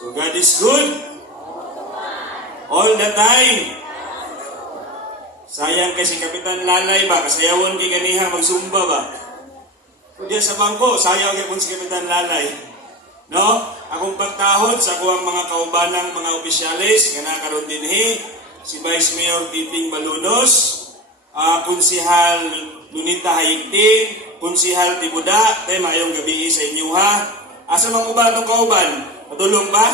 So God is good all the time. Sayang kay si Kapitan Lalay ba, kasayawon kay ganiha magsumba ba? Kung diya sa bangko, sayaw kay kung si Kapitan Lalay. No? Akong pagtahod sa kuwang mga kaubanang mga opisyalis, nga nakaroon din si Vice Mayor Titing Balunos, Konsihal Lunita Hayigtin, Konsihal Tibuda, tayo mayong gabi sa inyo ha. Asa mga uban itong kauban? Matulong ba?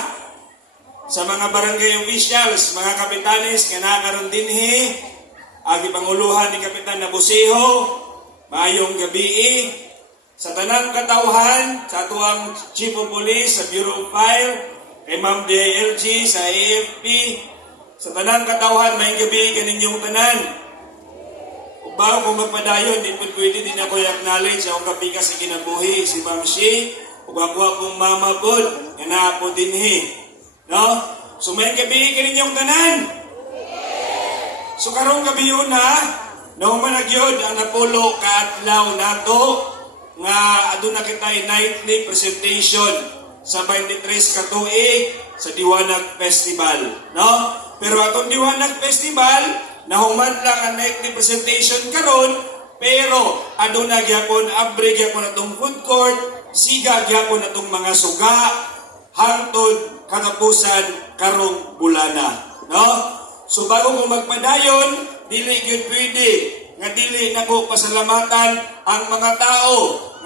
Sa mga barangay officials, mga kapitanes, nga nakaroon din agi panguluhan ni Kapitan Nabuseho, mayong gabi sa tanang katauhan, sa tuwang Chief of Police, sa Bureau of Fire, kay Ma'am DLG, sa AFP, sa tanang katauhan, mayong gabi kaninyong tanan. Bago kung magpadayon, di po pwede din ako i-acknowledge akong kapikas sa kinabuhi, si Ma'am Shi, o ako akong mama po, yan na po din no? So mayong gabi kaninyong tanan. So karong gabi yun naumanag-yod ang napulo kaadlaw nato nga aduna kitay nightly presentation sa 23 ka tuig sa Diwanag Festival, no? Pero atong Diwanag Festival nahuman lang ang nightly presentation karon, pero aduna gyapon abre gyapon atong food court, siga gyapon atong mga suga hangtod katapusan karong bulana, no? So bago ko magpadayon, dili gyud pwede nga dili nako pasalamatan ang mga tao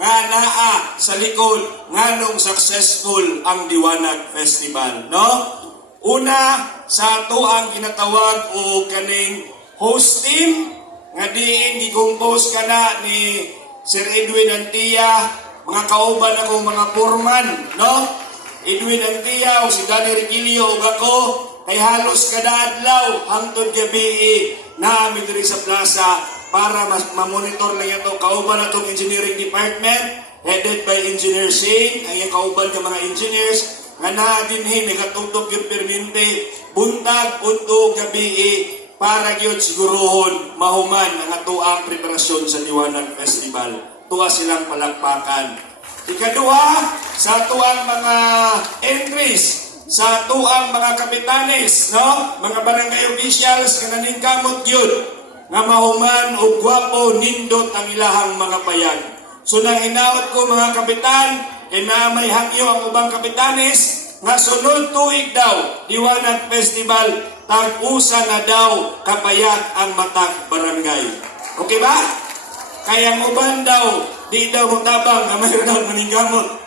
nga naa sa likod nganong successful ang Diwanag Festival, no? Una sa ato ang ginatawag o kaning host team nga diin gi-compose kana ni Sir Edwin Antia, mga kauban akong mga foreman, no? Edwin Antia o si Danny Requilio ug ako, kay halos kada adlaw hangtod gabi na amin diri sa plaza para ma-monitor lang ito. Kauban atong engineering department headed by Engineer Shane, ang iyang kauban ka mga engineers nga na din nagatugtog yung permente buntag unto gabi para gyud sigurohon mahuman ang ato ang preparasyon sa Diwanag Festival. Tuwa silang palakpakan. Ikaduha, sa ato ang mga entries sa tuang mga kapitanes, no? Mga barangay officials nga naningkamot yun, nga mahuman o gwapo nindot ang ilahang mga payan. So nang hinaot ko mga kapitan, kay na may hangyo ang ubang kapitanes, nga sunod tuig daw, Diwanag Festival, tag-usa na daw kapayat ang matag barangay. Okay ba? Kaya mo ban daw, di daw mutabang na mayroon daw maningkamot.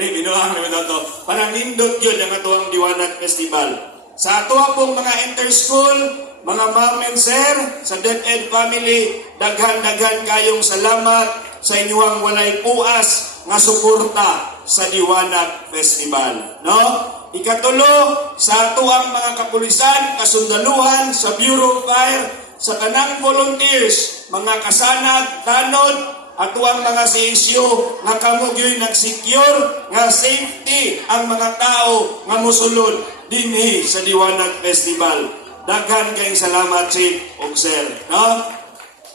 Binuang naman ito. Parang nindot yun ang atuang Diwanag Festival. Sa atuang pong mga inter-school, mga ma'am and sir, sa DepEd family, daghan-daghan kayong salamat sa inyong walay puas nga suporta sa Diwanag Festival. No? Ikatulo, sa atuang mga kapulisan, kasundaluhan, sa Bureau of Fire, sa kanang volunteers, mga kasanag, tanod, ato ang mga sisyo nga kamo gyud nag-secure nga safety ang mga tao nga mosulod dinhi sa Diwanag Festival. Daghan kayong salamat Chief ug Sir, no?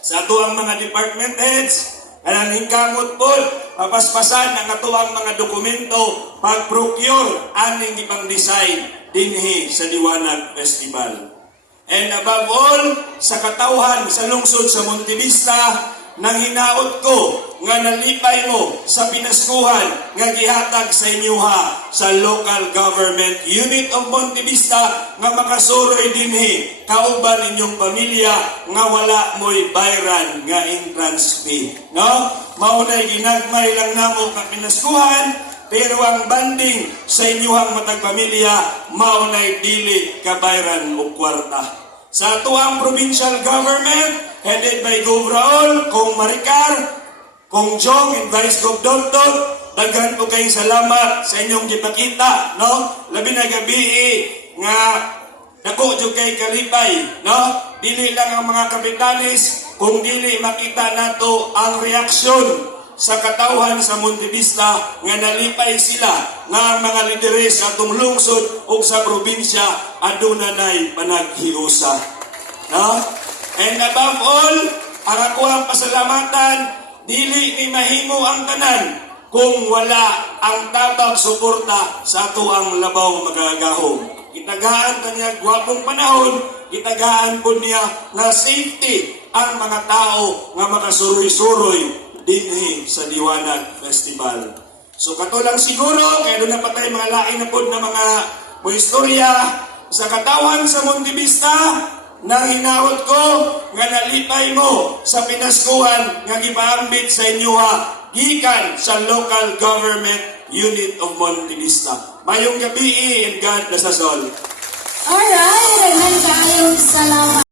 Sa ato ang mga department heads kanang kamot pod papaspasan ang ato ang mga dokumento pag-procure aning ipang-design dinhi sa Diwanag Festival. And above all, sa katawhan sa lungsod sa Montevista, nang hinaot ko nga nalipay mo sa pinaskuhan nga gihatag sa inyuha sa local government unit of Montevista nga makasuroy dinhi kauban inyong pamilya nga wala mo'y bayran nga entrance fee, no? Maunay ginagmay lang namo nga pinaskuhan, pero ang banding sa inyuhang matag pamilya maunay dili kabayran og kwarta. Sa tuang provincial government headed by Gov. Raul, Kong Maricar, Kong Jong, and Vice Gov. Dogdog, daghan po kayong salamat sa inyong gipakita, no? Labi na gabi nga dako jud kay kalipay, no? Dili lang ang mga kapitanes, kung dili makita nato ang reaksyon sa katawhan sa Montevista nga nalipay sila nga mga lideres sa atong lungsod o sa probinsya aduna nay panaghiusa, no? And above all, ang ako ang pasalamatan, dili ni mahimo ang tanan kung wala ang tabang suporta sa ato ang labaw magagahom. Kitagaan kanya gwapong panahon, kitagaan po niya na safety ang mga tao nga makasuroy-suroy dinhi sa Liwanag Festival. So katulang siguro, kaya doon na patay mga lain na po na mga istorya sa katawan sa Monte Vista, nang hinawot ko nga nalipay mo sa pinaskuhan nga gipaambit sa inyo gikan sa local government unit of Monte Vista. Mayong gabi and God bless us all. Alright, nagkayong salamat.